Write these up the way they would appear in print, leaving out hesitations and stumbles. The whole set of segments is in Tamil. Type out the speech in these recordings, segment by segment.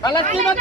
Palestina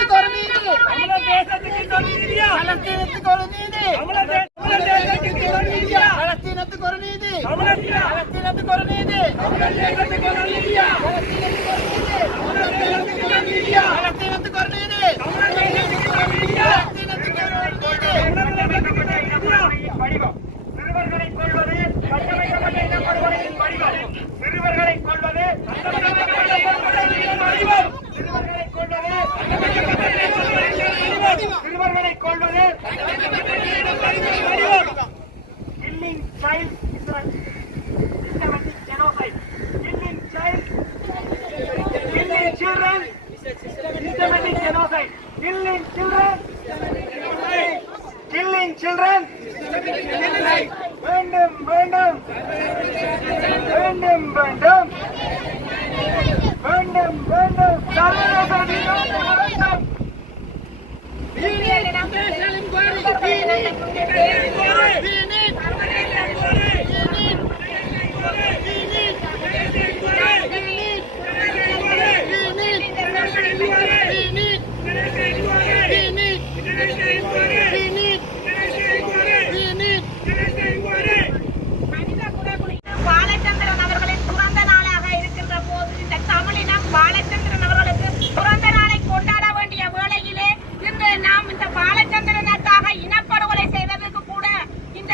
Killing children. Killing children. வேண்டும் வேண்டும் வேண்டும் வேண்டும் வேண்டும் வேண்டும் சர்வதேச வேண்டும். We need international inquiry. We need international inquiry. We need international inquiry. We need international inquiry. We need international inquiry. We need international inquiry. We need international inquiry. We need international inquiry. We need international inquiry. மனித குலகுலிக்கு பாலச்சந்திரன் அவர்களின் பிறந்த நாளாக இருக்கின்ற போது இந்த தமிழினம் பாலச்சந்திரன் அவர்களுக்கு பிறந்த நாளை கொண்டாட வேண்டிய வேளையிலே இன்று நாம் இந்த பாலச்சந்திரனுக்காக இனப்படுகொலை செய்ததற்கு கூட இந்த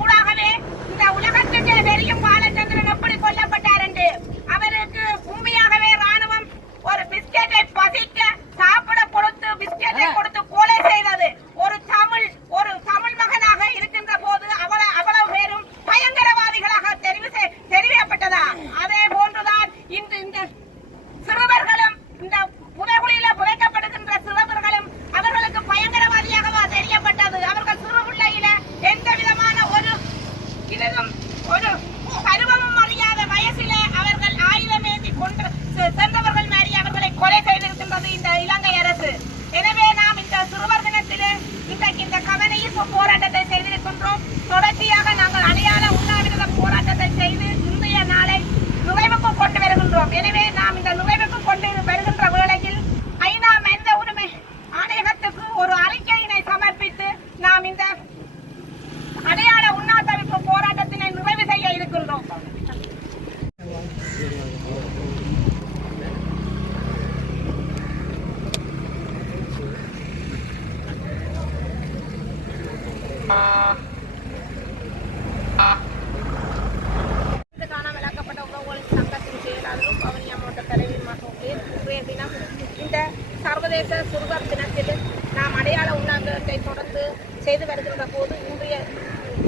ஊடாகவே இந்த உலகத்துக்கு தெரியும் பாலச்சந்திரன் எப்படி கொல்லப்பட்டார் என்று. அவருக்கு உண்மையாகவே ராணுவம் ஒரு பிஸ்கெட்டை பசிக்க சாப்பிட கொடுத்து பிஸ்கெட்டை கொடுத்து கொலை செய்தது. ஒரு தமிழ் மகனாக இருக்கின்ற போது அவ்வளவு பேரும் பயங்கரவாதிகளாக தெரிவிக்கப்பட்டதா. அதே போன்றுதான் இன்று இந்த சிறுவர்களும் இந்த புதைகுழியில புதைக்கப்படுகின்ற சிறுவர்களும் அவர்களுக்கு பயங்கரவாதியாக தெரியப்பட்டது. அவர்கள் சிறு பிள்ளையில எந்த விதமான ஒரு பருவமும் அறியாத வயசிலே அவர்கள் ஆயுதமேந்தி கொண்டு சென்றவர்கள் மாதிரி அவர்களை கொலை செய்திருக்கின்றது இந்த இலங்கை அரசு. எனவே நாம் இந்த சிறுவர் தினத்திலே இன்றைக்கு இந்த கவனஈர்ப்பு போராட்டத்தை செய்திருக்கின்றோம். தொடர்ச்சியாக நாங்கள் அடையாள உண்ணாவிரத போராட்டத்தை செய்து இன்றைய நாளை நிறைவுக்கு கொண்டு வருகின்றோம். எனவே நாம் இந்த நிறைவுக்கு கொண்டு வருகின்ற வேளையில் ஐநா மனித உரிமை ஆணையகத்துக்கு ஒரு அறிக்கையினை சமர்ப்பித்து நாம் இந்த அடையாள உண்ணாவிரத போராட்டத்தினை நிறைவு செய்ய இருக்கின்றோம். காணாமலாக்கப்பட்ட உறவுகளின் சங்கத்தின் செயலாளரும் பவனியா மாவட்ட தலைவருமாக இன்றைய தினம் இந்த சர்வதேச சிறுவர் தினத்தில் நாம் அடையாள உண்ணாவிரதத்தை தொடர்ந்து செய்து வருகின்ற போது இன்றைய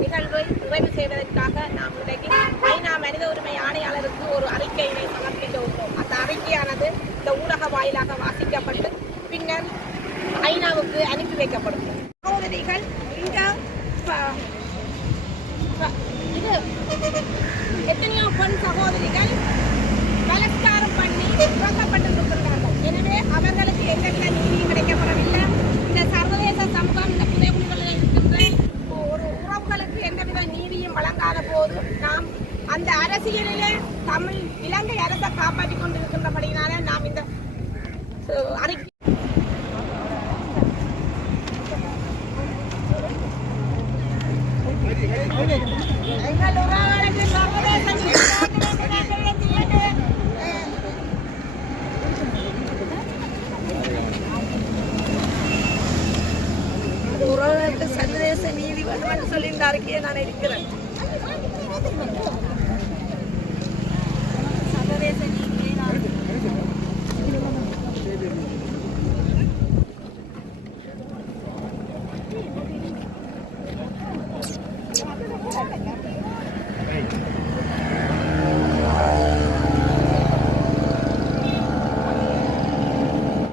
நிகழ்வை நிறைவு செய்வதற்காக நாம் இன்றைக்கு ஐநா மனித உரிமை ஆணையாளருக்கு ஒரு அறிக்கையினை சமர்ப்பிக்க உள்ளோம். அந்த அறிக்கையானது இந்த ஊடக வாயிலாக வாசிக்கப்பட்டு பின்னர் ஐநாவுக்கு அனுப்பி வைக்கப்படும். சகோதரிகள் இந்த இது எத்தனையோ பெண் சகோதரிகள் பலாத்காரம் பண்ணி துறக்கப்பட்டிருக்கிறார்கள். எனவே அவர்களுக்கு எந்தவித நீதியும் கிடைக்கப்படவில்லை. இந்த சர்வதேச சமூகம் இந்த புதைகுழிகளில் இருக்கின்ற ஒரு உறவுகளுக்கு எந்தவித நீதியும் வழங்காத போது நாம் அந்த அரசியலிலே இலங்கை அரசை காப்பாற்றிக் கொண்டிருக்கின்றபடியினால நாம் இந்த அறிக்கை உறவுகளுக்கு சர்வதேச நீதி வேண்டும் என்று சொல்லி இந்த அறிக்கையை நான் இருக்கிறேன்.